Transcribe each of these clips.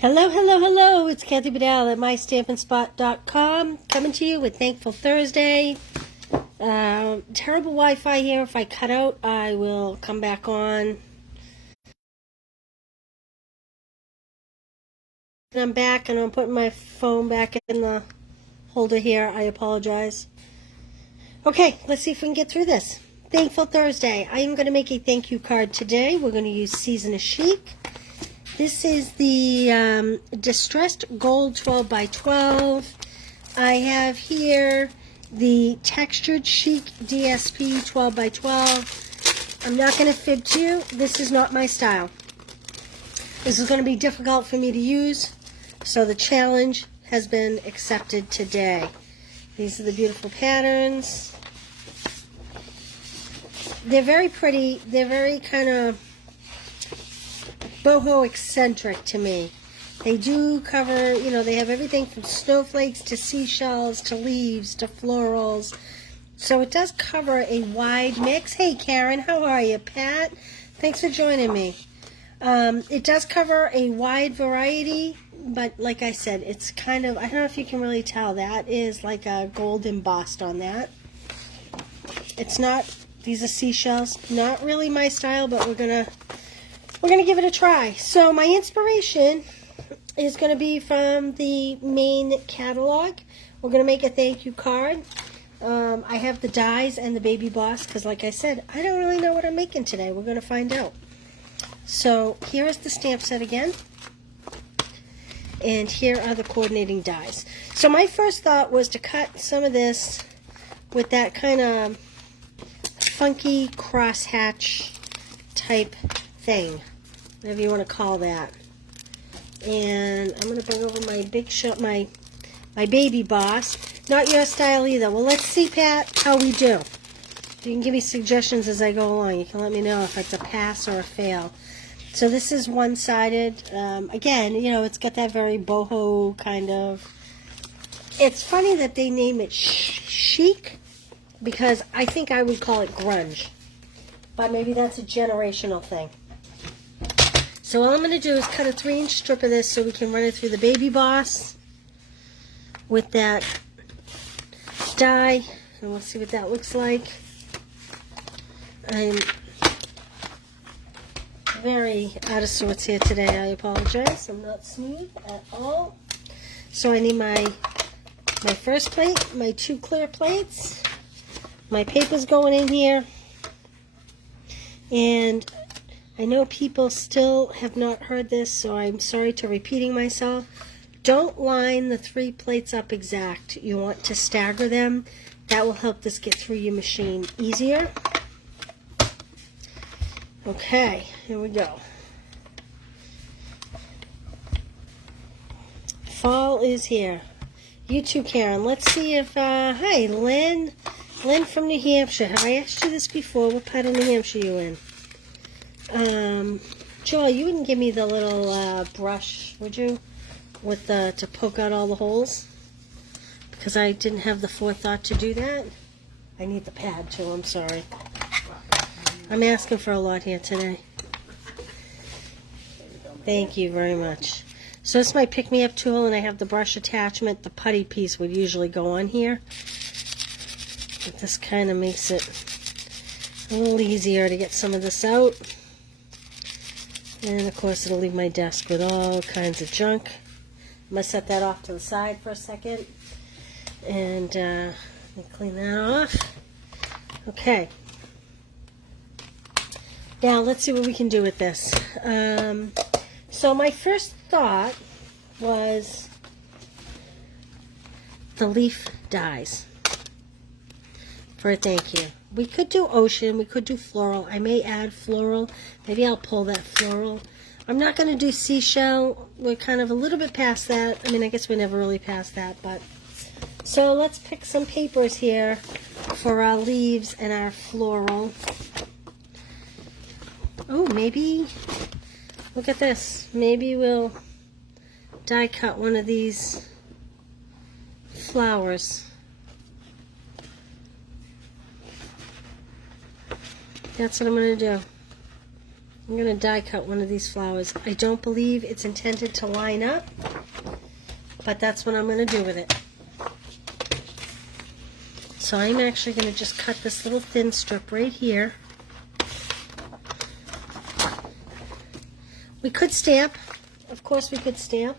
Hello, hello, hello. It's Kathy Bedell at mystampandspot.com coming to you with Thankful Thursday. Terrible Wi-Fi here. If I cut out, I will come back on. I'm back and I'm putting my phone back in the holder here. I apologize. Okay, let's see if we can get through this. Thankful Thursday. I am going to make a thank you card today. We're going to use Season of Chic. This is the Distressed Gold 12 by 12. I have here the Textured Chic DSP 12 by 12. I'm not going to fib to you. This is not my style. This is going to be difficult for me to use, so the challenge has been accepted today. These are the beautiful patterns. They're very pretty. They're very kind of boho eccentric to me. They do cover, you know, they have everything from snowflakes to seashells to leaves to florals. So it does cover a wide mix. Hey Karen, how are you? Pat, thanks for joining me. It does cover a wide variety, but like I said, it's kind of, I don't know if you can really tell, that is like a gold embossed on that. It's not, these are seashells, not really my style, but we're gonna give it a try. So my inspiration is going to be from the main catalog. We're going to make a thank you card. I have the dies and the baby boss because, like I said, I don't really know what I'm making today. We're going to find out. So here is the stamp set again. And here are the coordinating dies. So my first thought was to cut some of this with that kind of funky crosshatch type thing, whatever you want to call that. And I'm going to bring over my big shot, my baby boss. Not your style either. Well, let's see, Pat, how we do. You can give me suggestions as I go along. You can let me know if it's a pass or a fail. So this is one-sided. Again, you know, it's got that very boho kind of. It's funny that they name it chic, because I think I would call it grunge. But maybe that's a generational thing. So all I'm going to do is cut a 3-inch strip of this so we can run it through the baby boss with that die, and we'll see what that looks like. I'm very out of sorts here today. I apologize. I'm not smooth at all. So I need my first plate, my 2 clear plates. My paper's going in here. And I know people still have not heard this, so I'm sorry to repeating myself. Don't line the 3 plates up exact. You want to stagger them. That will help this get through your machine easier. Okay, here we go. Fall is here. You too, Karen. Let's see if, hi, Lynn. Lynn from New Hampshire. Have I asked you this before? What part of New Hampshire are you in? Joy, you wouldn't give me the little brush, would you? With to poke out all the holes? Because I didn't have the forethought to do that. I need the pad too, I'm sorry. I'm asking for a lot here today. Thank you very much. So this is my pick-me-up tool, and I have the brush attachment. The putty piece would usually go on here. But this kind of makes it a little easier to get some of this out. And of course it'll leave my desk with all kinds of junk. I'm going to set that off to the side for a second. And clean that off. Okay. Now let's see what we can do with this. So my first thought was the leaf dies for a thank you. We could do ocean, we could do floral. I may add floral. Maybe I'll pull that floral. I'm not going to do seashell. We're kind of a little bit past that. I mean, I guess we're never really past that, but. So let's pick some papers here for our leaves and our floral. Oh, maybe, look at this. Maybe we'll die cut one of these flowers. That's what I'm going to do. I'm going to die cut one of these flowers. I don't believe it's intended to line up, but that's what I'm going to do with it. So I'm actually going to just cut this little thin strip right here. We could stamp. Of course we could stamp.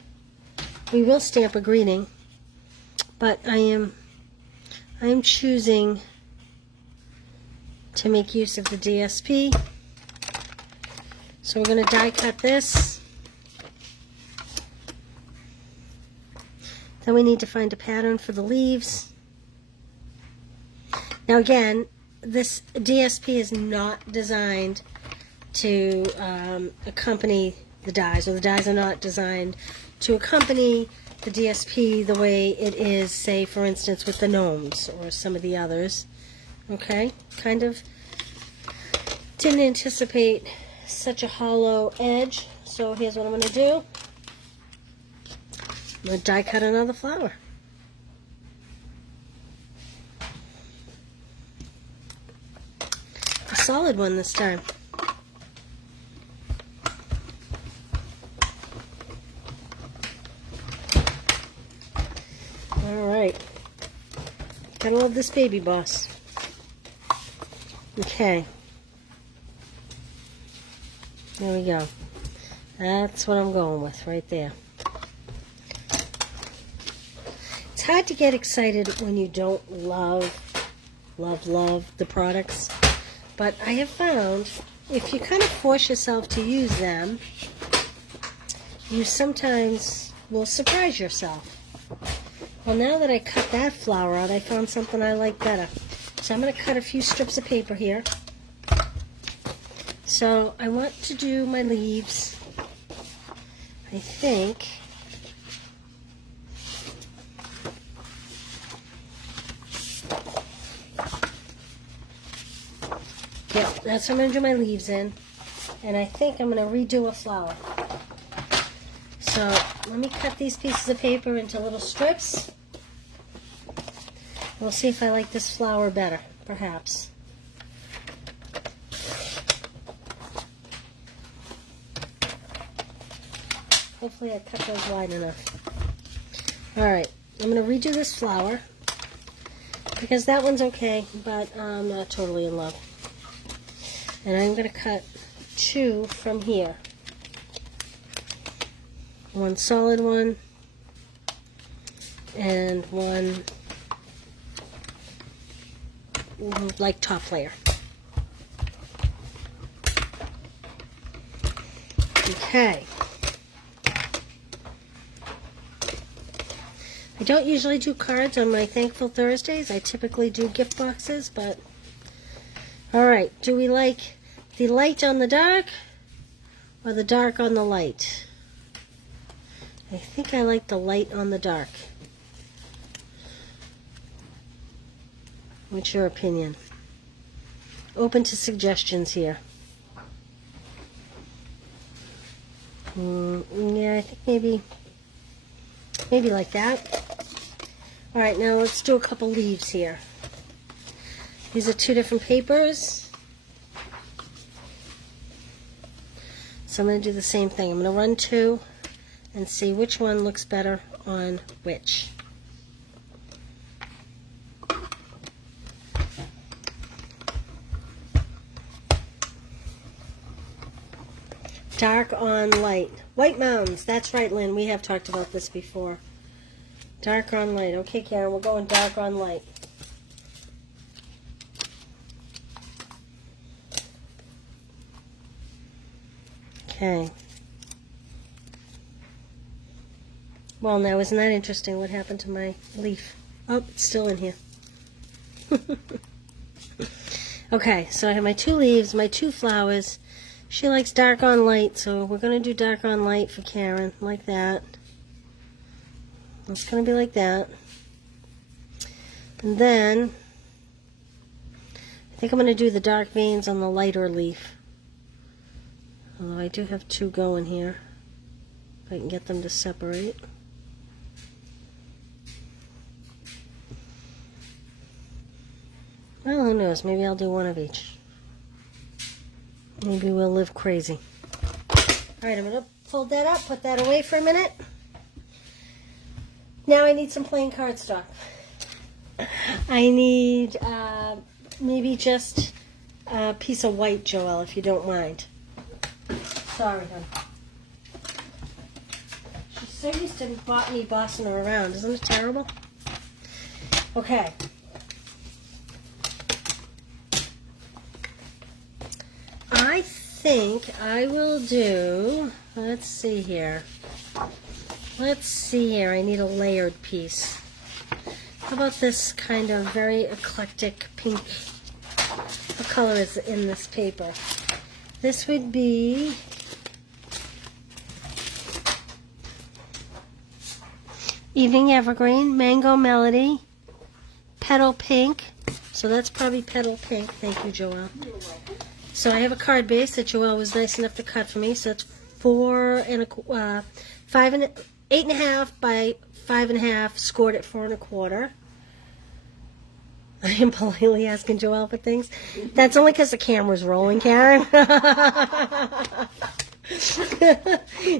We will stamp a greeting. But I am choosing to make use of the DSP. So we're going to die cut this. Then we need to find a pattern for the leaves. Now again, this DSP is not designed to accompany the dies, or the dies are not designed to accompany the DSP the way it is, say, for instance, with the gnomes or some of the others. Okay, kind of didn't anticipate such a hollow edge, so here's what I'm going to do. I'm going to die cut another flower. A solid one this time. Alright. Gotta love this baby boss. Okay. There we go. That's what I'm going with right there. It's hard to get excited when you don't love the products. But I have found if you kind of force yourself to use them, you sometimes will surprise yourself. Well, now that I cut that flower out, I found something I like better. So I'm going to cut a few strips of paper here. So I want to do my leaves, I think. Yeah, that's what I'm going to do my leaves in. And I think I'm going to redo a flower. So let me cut these pieces of paper into little strips. We'll see if I like this flower better, perhaps. Hopefully I cut those wide enough. Alright, I'm going to redo this flower because that one's okay, but I'm not totally in love. And I'm going to cut two from here. One solid one and one like top layer. Okay. I don't usually do cards on my Thankful Thursdays. I typically do gift boxes, but alright, do we like the light on the dark or the dark on the light? I think I like the light on the dark. What's your opinion? Open to suggestions here. Yeah, I think maybe like that. Alright, now let's do a couple leaves here. These are two different papers. So I'm going to do the same thing. I'm going to run two and see which one looks better on which. Dark on light. White Mountains. That's right, Lynn. We have talked about this before. Dark on light. Okay, Karen, we're going dark on light. Okay. Well, now, isn't that interesting what happened to my leaf? Oh, it's still in here. Okay, so I have my two leaves, my two flowers. She likes dark on light, so we're going to do dark on light for Karen, like that. It's going to be like that. And then, I think I'm going to do the dark veins on the lighter leaf. Although I do have two going here. If I can get them to separate. Well, who knows? Maybe I'll do one of each. Maybe we'll live crazy. Alright, I'm going to fold that up, put that away for a minute. Now I need some plain cardstock. I need maybe just a piece of white, Joelle, if you don't mind. Sorry, hon. She's so used to me bossing her around. Isn't it terrible? Okay. I think I will do, let's see here. I need a layered piece. How about this kind of very eclectic pink? What color is in this paper? This would be Evening Evergreen, Mango Melody, Petal Pink. So that's probably Petal Pink. Thank you, Joelle. You're welcome. So I have a card base that Joelle was nice enough to cut for me. So it's 8.5 by 5.5, scored at 4 1/4. I am politely asking Joelle for things. That's only because the camera's rolling, Karen.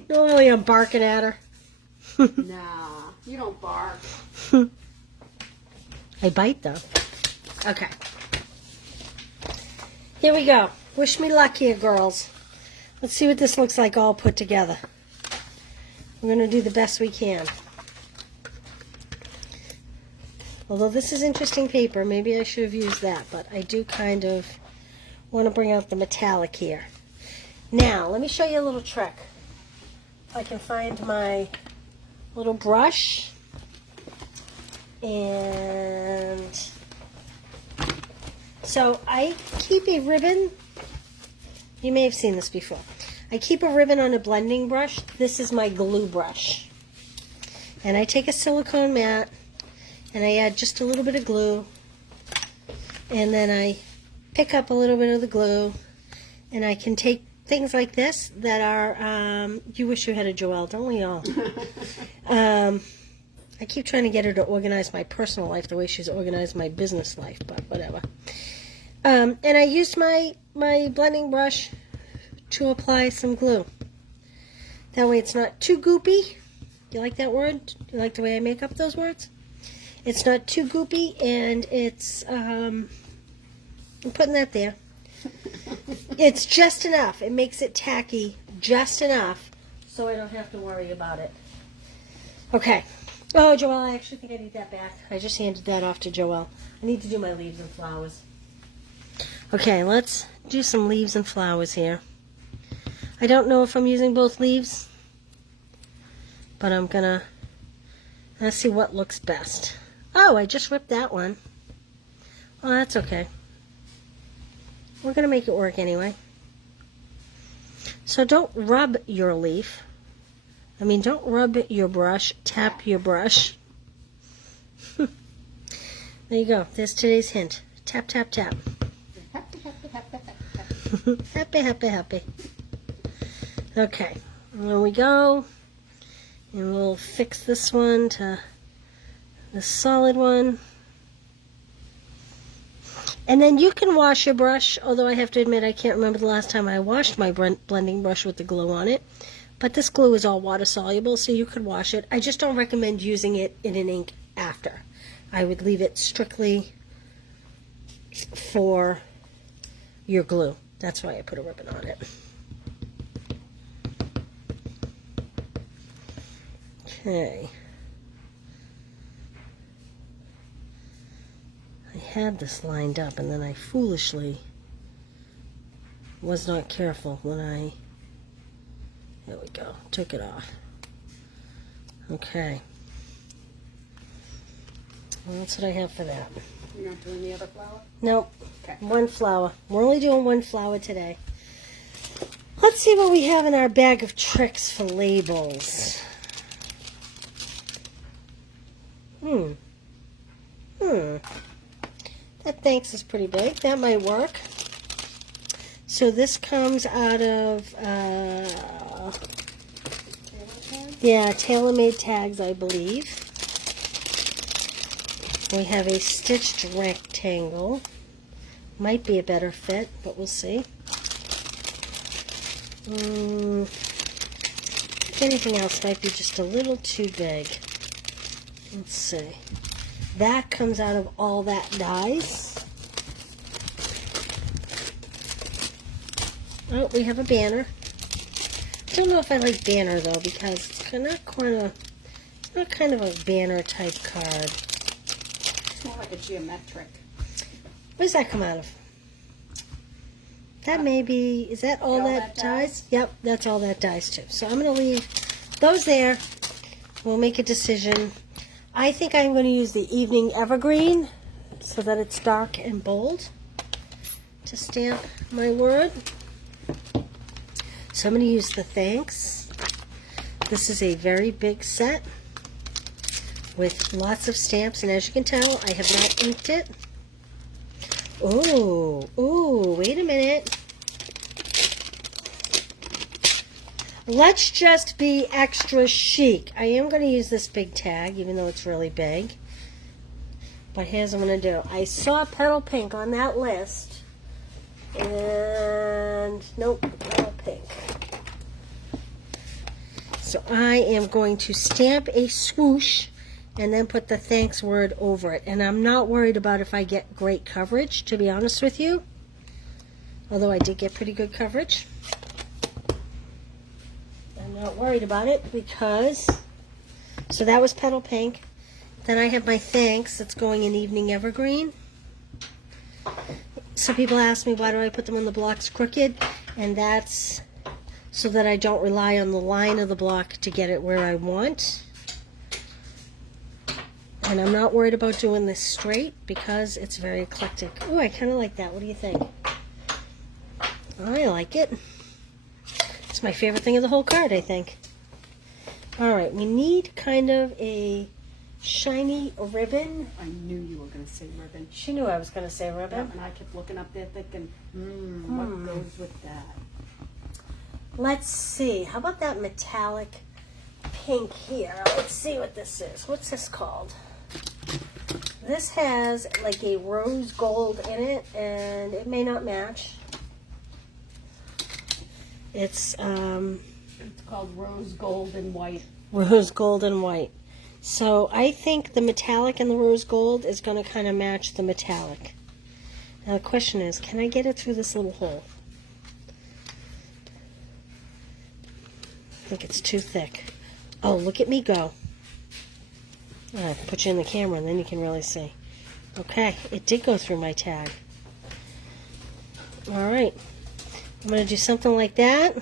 Normally I'm barking at her. Nah, you don't bark. I bite though. Okay. Here we go. Wish me luck here, girls. Let's see what this looks like all put together. We're going to do the best we can. Although this is interesting paper, maybe I should have used that, but I do kind of want to bring out the metallic here. Now, let me show you a little trick. If I can find my little brush. And so I keep a ribbon. You may have seen this before. I keep a ribbon on a blending brush. This is my glue brush. And I take a silicone mat and I add just a little bit of glue. And then I pick up a little bit of the glue. And I can take things like this that are, you wish you had a Joelle, don't we all? I keep trying to get her to organize my personal life the way she's organized my business life, but whatever. And I used my blending brush to apply some glue. That way it's not too goopy. Do you like that word? Do you like the way I make up those words? It's not too goopy, and it's, I'm putting that there. It's just enough. It makes it tacky just enough so I don't have to worry about it. Okay. Oh, Joelle, I actually think I need that back. I just handed that off to Joelle. I need to do my leaves and flowers. Okay, let's do some leaves and flowers here. I don't know if I'm using both leaves, but I'm gonna see what looks best. Oh, I just ripped that one. Well, that's okay. We're gonna make it work anyway. So don't rub your leaf. Don't rub your brush, tap your brush. There you go. There's today's hint. Tap, tap, tap. Happy, happy, happy, happy. Happy, happy, happy. Okay, there we go. And we'll fix this one to the solid one. And then you can wash your brush, although I have to admit I can't remember the last time I washed my blending brush with the glue on it. But this glue is all water soluble, so you could wash it. I just don't recommend using it in an ink after. I would leave it strictly for your glue. That's why I put a ribbon on it. Okay. I had this lined up and then I foolishly was not careful when I, there we go, took it off. Okay. Well, that's what I have for that. You're not doing the other flower? Nope. Okay. One flower. We're only doing one flower today. Let's see what we have in our bag of tricks for labels. That thanks is pretty big. That might work. So this comes out of, yeah, tailor-made tags, I believe. We have a stitched rectangle. Might be a better fit, but we'll see. If anything else might be just a little too big. Let's see. That comes out of all that dies. Oh, we have a banner. I don't know if I like banner though, because it's not kind of a banner type card. It's more like a geometric. What does that come out of? That may be, is that all that dies? Yep, that's all that dies too. So I'm going to leave those there. We'll make a decision. I think I'm going to use the Evening Evergreen so that it's dark and bold to stamp my word. So I'm going to use the Thanks. This is a very big set with lots of stamps, and as you can tell, I have not inked it. Oh, wait a minute. Let's just be extra chic. I am going to use this big tag, even though it's really big. But here's what I'm going to do. I saw Petal Pink on that list. And nope, Petal Pink. So I am going to stamp a swoosh and then put the thanks word over it. And I'm not worried about if I get great coverage, to be honest with you. Although I did get pretty good coverage. I'm not worried about it because... So that was Petal Pink. Then I have my thanks that's going in Evening Evergreen. Some people ask me why do I put them in the blocks crooked, and that's so that I don't rely on the line of the block to get it where I want. And I'm not worried about doing this straight because it's very eclectic. Oh, I kind of like that. What do you think? I like it. It's my favorite thing of the whole card, I think. Alright, we need kind of a shiny ribbon. I knew you were going to say ribbon. She knew I was going to say Yeah, ribbon. and I kept looking up there thinking, what goes with that? Let's see. How about that metallic pink here? Let's see what this is. What's this called? This has like a rose gold in it, and it may not match. It's called rose gold and white. Rose gold and white. So I think the metallic and the rose gold is going to kind of match the metallic. Now the question is, can I get it through this little hole? I think it's too thick. Oh, look at me go. I put you in the camera and then you can really see. Okay, it did go through my tag. Alright, I'm going to do something like that.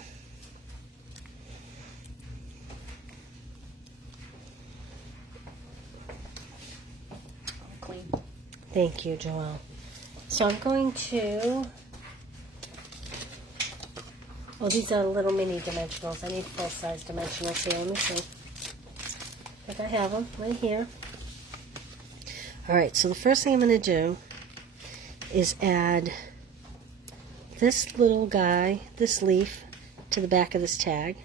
Clean. Thank you, Joelle. So I'm going to... Oh, these are little mini dimensionals. I need full-size dimensionals here. Let me see. I think I have them right here. Alright, so the first thing I'm going to do is add this little guy, this leaf, to the back of this tag.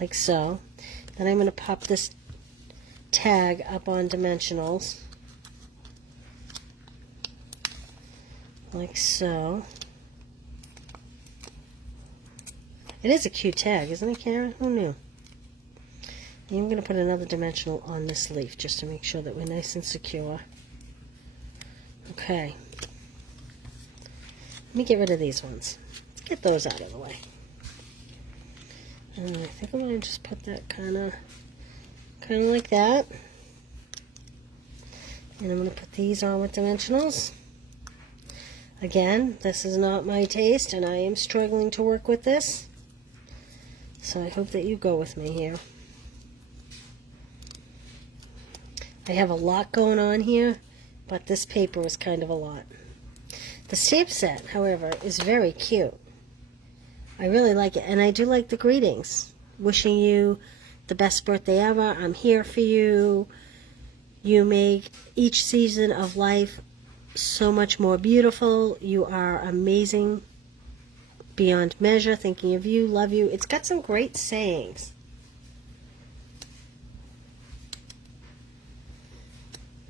Like so. Then I'm going to pop this tag up on dimensionals. Like so. It is a cute tag, isn't it, Karen? Who knew? And I'm going to put another dimensional on this leaf just to make sure that we're nice and secure. Okay. Let me get rid of these ones. Let's get those out of the way. And I think I'm going to just put that kind of like that. And I'm going to put these on with dimensionals. Again, this is not my taste, and I am struggling to work with this. So I hope that you go with me here. I have a lot going on here, but this paper is kind of a lot. The stamp set, however, is very cute. I really like it, and I do like the greetings. Wishing you the best birthday ever. I'm here for you. You make each season of life so much more beautiful. You are amazing beyond measure. Thinking of you, love you. It's got some great sayings.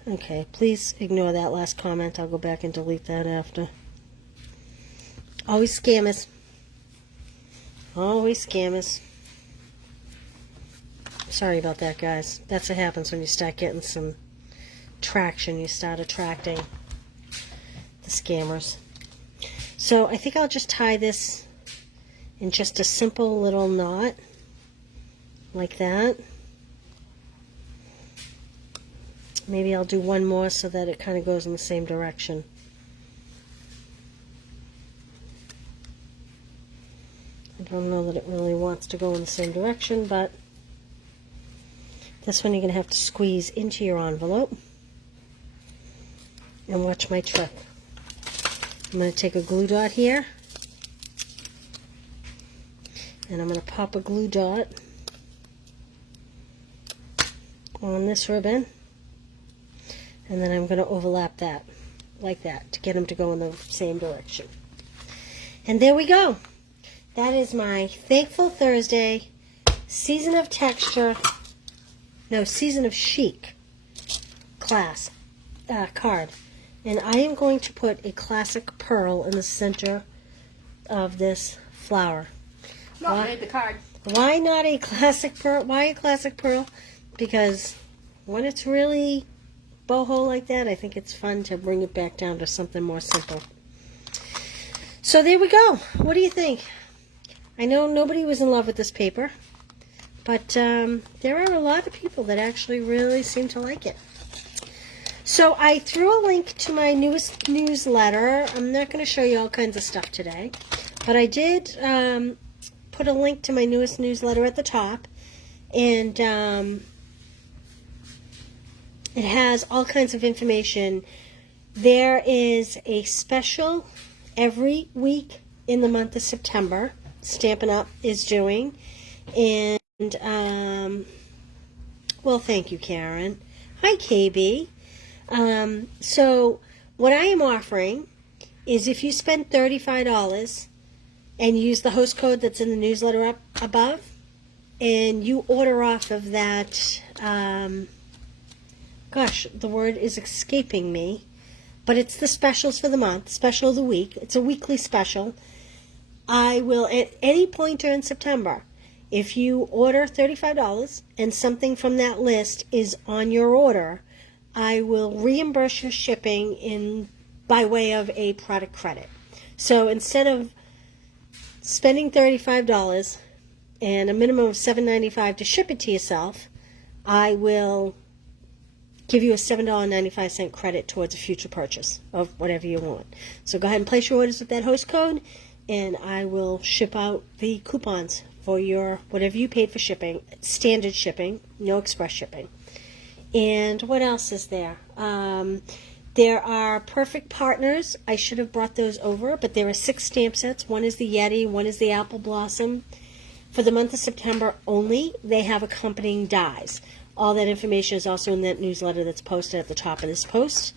Okay, please ignore that last comment. I'll go back and delete that after. Always scammers. Always scammers. Sorry about that, guys. That's what happens when you start getting some traction. You start attracting the scammers. So I think I'll just tie this in just a simple little knot like that. Maybe I'll do one more so that it kind of goes in the same direction. I don't know that it really wants to go in the same direction, but this one you're going to have to squeeze into your envelope. And watch my trick. I'm going to take a glue dot here, and I'm going to pop a glue dot on this ribbon, and then I'm going to overlap that like that to get them to go in the same direction. And there we go. That is my Thankful Thursday Season of Texture, no, Season of Chic class card. And I am going to put a classic pearl in the center of this flower. Not made the card. Why not a classic pearl? Why a classic pearl? Because when it's really boho like that, I think it's fun to bring it back down to something more simple. So there we go. What do you think? I know nobody was in love with this paper, but there are a lot of people that actually really seem to like it. So I threw a link to my newest newsletter. I'm not going to show you all kinds of stuff today, but I did put a link to my newest newsletter at the top, and it has all kinds of information. There is a special every week in the month of September. Stampin' Up! Is doing, and well, thank you, Karen. Hi, KB. So what I am offering is if you spend $35 and use the host code that's in the newsletter up above, and you order off of that, gosh, the word is escaping me, but it's the specials for the month, special of the week. It's a weekly special. I will, at any point during September, if you order $35 and something from that list is on your order, I will reimburse your shipping by way of a product credit. So instead of spending $35 and a minimum of $7.95 to ship it to yourself, I will give you a $7.95 credit towards a future purchase of whatever you want. So go ahead and place your orders with that host code, and I will ship out the coupons for your whatever you paid for shipping, standard shipping, no express shipping. And what else is there? There are perfect partners. I should have brought those over, but there are 6 stamp sets. One is the Yeti, one is the Apple Blossom. For the month of September only, they have accompanying dies. All that information is also in that newsletter that's posted at the top of this post.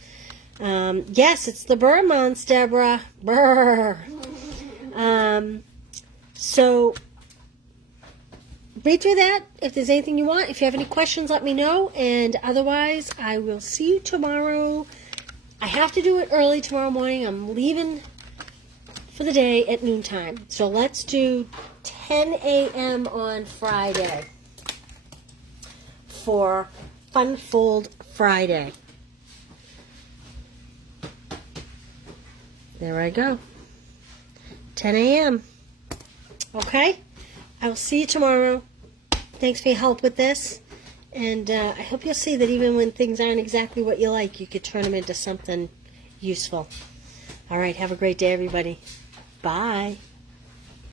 Yes, it's the Burr months, Deborah. Burr. So read through that. If there's anything you want, if you have any questions, let me know. And otherwise, I will see you tomorrow. I have to do it early tomorrow morning. I'm leaving for the day at noontime. So let's do 10 a.m. on Friday for Fun Fold Friday. There I go. 10 a.m. Okay? I will see you tomorrow. Thanks for your help with this. And I hope you'll see that even when things aren't exactly what you like, you could turn them into something useful. All right, have a great day, everybody. Bye.